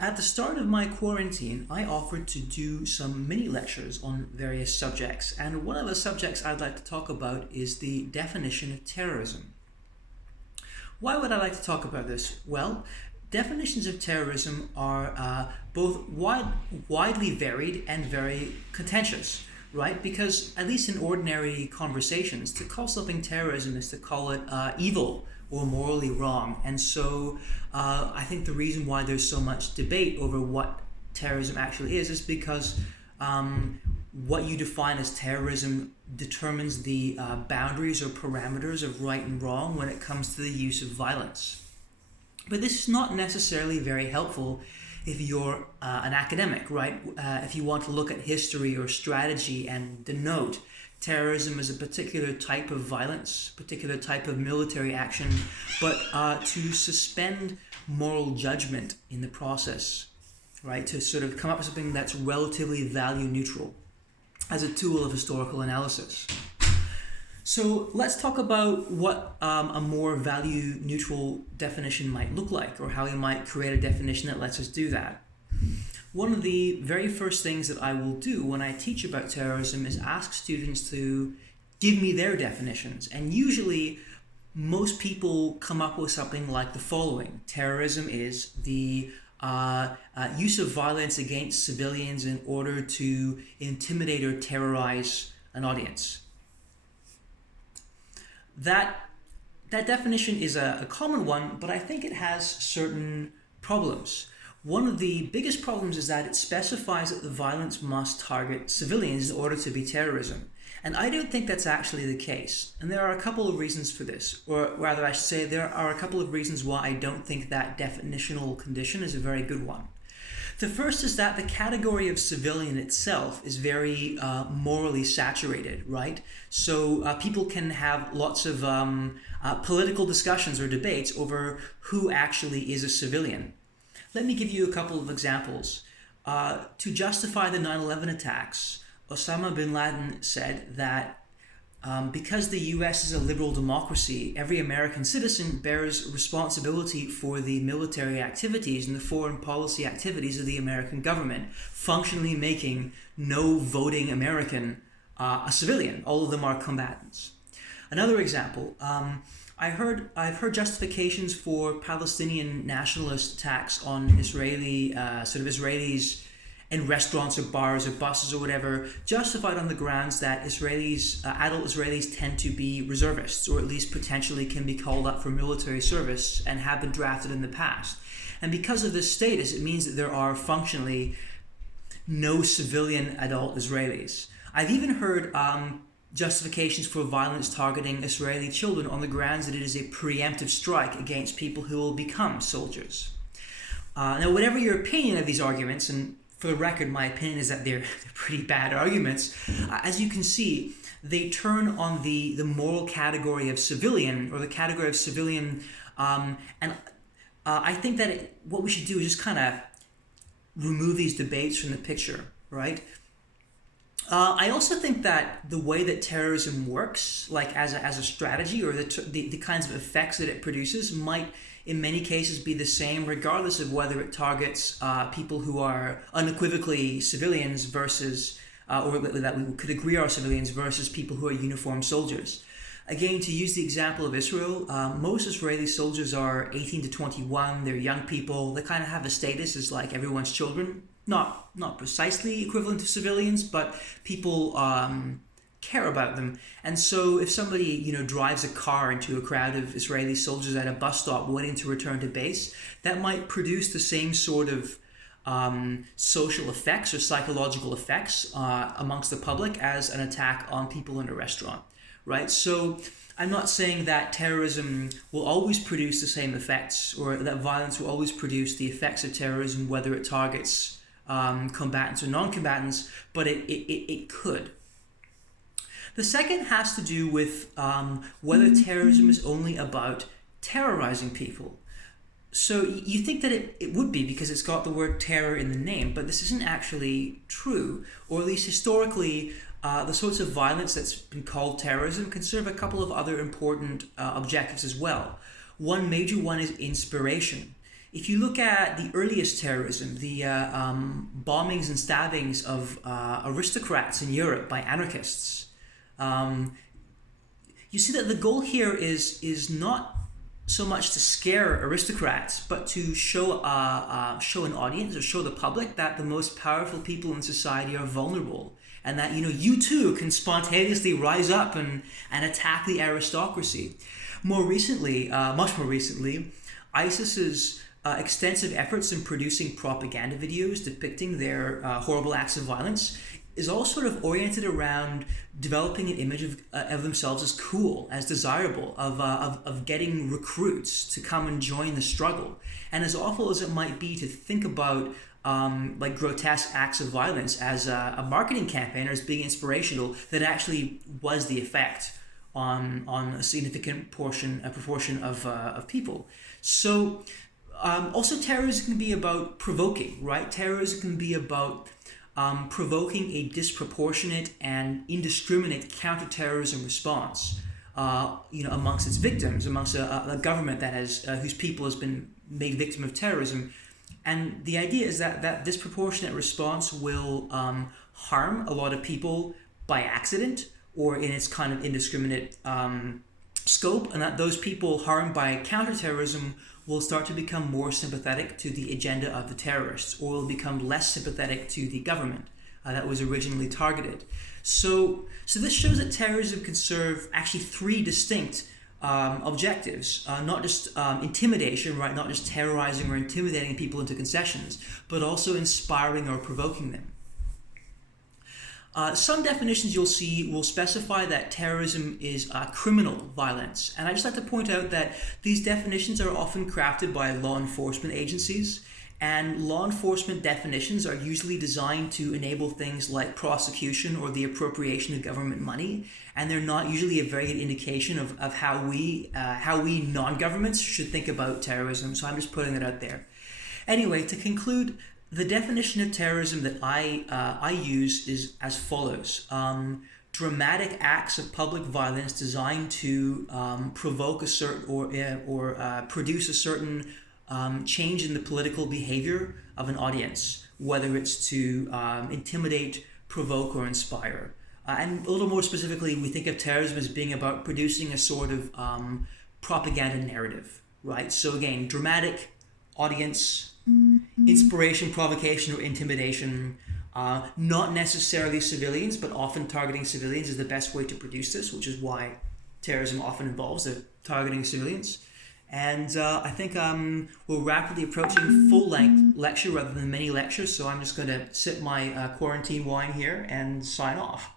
At the start of my quarantine, I offered to do some mini lectures on various subjects, and one of the subjects I'd like to talk about is the definition of terrorism. Why would I like to talk about this? Well, definitions of terrorism are both widely varied and very contentious, right? Because at least in ordinary conversations, to call something terrorism is to call it evil or morally wrong. And so I think the reason why there's so much debate over what terrorism actually is because what you define as terrorism determines the boundaries or parameters of right and wrong when it comes to the use of violence. But this is not necessarily very helpful if you're an academic, right? If you want to look at history or strategy and denote terrorism as a particular type of violence, particular type of military action, but to suspend moral judgment in the process, right? To sort of come up with something that's relatively value neutral as a tool of historical analysis. So let's talk about what a more value neutral definition might look like, or how we might create a definition that lets us do that. One of the very first things that I will do when I teach about terrorism is ask students to give me their definitions. And usually most people come up with something like the following. Terrorism is the use of violence against civilians in order to intimidate or terrorize an audience. That definition is a common one, but I think it has certain problems. One of the biggest problems is that it specifies that the violence must target civilians in order to be terrorism. And I don't think that's actually the case. And there are a couple of reasons for this, or rather I should say there are a couple of reasons why I don't think that definitional condition is a very good one. The first is that the category of civilian itself is very morally saturated, right? So people can have lots of political discussions or debates over who actually is a civilian. Let me give you a couple of examples. To justify the 9/11 attacks, Osama bin Laden said that because the US is a liberal democracy, every American citizen bears responsibility for the military activities and the foreign policy activities of the American government, functionally making no voting American a civilian. All of them are combatants. Another example, I've heard justifications for Palestinian nationalist attacks on Israelis in restaurants or bars or buses or whatever, justified on the grounds that adult Israelis tend to be reservists, or at least potentially can be called up for military service and have been drafted in the past. And because of this status, it means that there are functionally no civilian adult Israelis. I've even heard justifications for violence targeting Israeli children on the grounds that it is a preemptive strike against people who will become soldiers. Now, whatever your opinion of these arguments, and for the record, my opinion is that they're pretty bad arguments, as you can see, they turn on the moral category of civilian, or the category of civilian, and I think that what we should do is just kind of remove these debates from the picture, right? I also think that the way that terrorism works, like as a strategy, or the kinds of effects that it produces, might in many cases be the same regardless of whether it targets people who are unequivocally civilians versus, or that we could agree are civilians, versus people who are uniformed soldiers. Again, to use the example of Israel, most Israeli soldiers are 18 to 21, they're young people, they kind of have a status as like everyone's children. Not precisely equivalent to civilians, but people care about them. And so if somebody drives a car into a crowd of Israeli soldiers at a bus stop waiting to return to base, that might produce the same sort of social effects or psychological effects amongst the public as an attack on people in a restaurant, right? So I'm not saying that terrorism will always produce the same effects, or that violence will always produce the effects of terrorism, whether it targets combatants or non-combatants, but it could. The second has to do with whether terrorism is only about terrorizing people. So you think that it would be because it's got the word terror in the name, but this isn't actually true, or at least historically, the sorts of violence that's been called terrorism can serve a couple of other important objectives as well. One major one is inspiration. if you look at the earliest terrorism, the bombings and stabbings of aristocrats in Europe by anarchists, you see that the goal here is not so much to scare aristocrats, but to show show an audience or show the public that the most powerful people in society are vulnerable, and that you too can spontaneously rise up and attack the aristocracy. More recently, much more recently, ISIS's extensive efforts in producing propaganda videos depicting their horrible acts of violence is all sort of oriented around developing an image of themselves as cool, as desirable, of getting recruits to come and join the struggle. And as awful as it might be to think about like grotesque acts of violence as a marketing campaign or as being inspirational, that actually was the effect on a significant proportion of people. So also terrorism can be about provoking, right? Terrorism can be about provoking a disproportionate and indiscriminate counterterrorism response, amongst its victims, amongst a government that has whose people has been made victim of terrorism. And the idea is that disproportionate response will harm a lot of people by accident or in its kind of indiscriminate scope, and that those people harmed by counterterrorism will start to become more sympathetic to the agenda of the terrorists, or will become less sympathetic to the government that was originally targeted. So this shows that terrorism can serve actually three distinct objectives, not just intimidation, right? Not just terrorizing or intimidating people into concessions, but also inspiring or provoking them. Some definitions you'll see will specify that terrorism is criminal violence. And I just like to point out that these definitions are often crafted by law enforcement agencies, and law enforcement definitions are usually designed to enable things like prosecution or the appropriation of government money, and they're not usually a very good indication of how we non-governments should think about terrorism. So I'm just putting it out there. Anyway, to conclude, the definition of terrorism that I use is as follows: dramatic acts of public violence designed to provoke a certain or produce a certain change in the political behavior of an audience, whether it's to intimidate, provoke, or inspire. And a little more specifically, we think of terrorism as being about producing a sort of propaganda narrative, right? So again, dramatic audience, inspiration, provocation, or intimidation, not necessarily civilians, but often targeting civilians is the best way to produce this, which is why terrorism often involves targeting civilians. And I think we're rapidly approaching full-length lecture rather than mini lectures, so I'm just going to sip my quarantine wine here and sign off.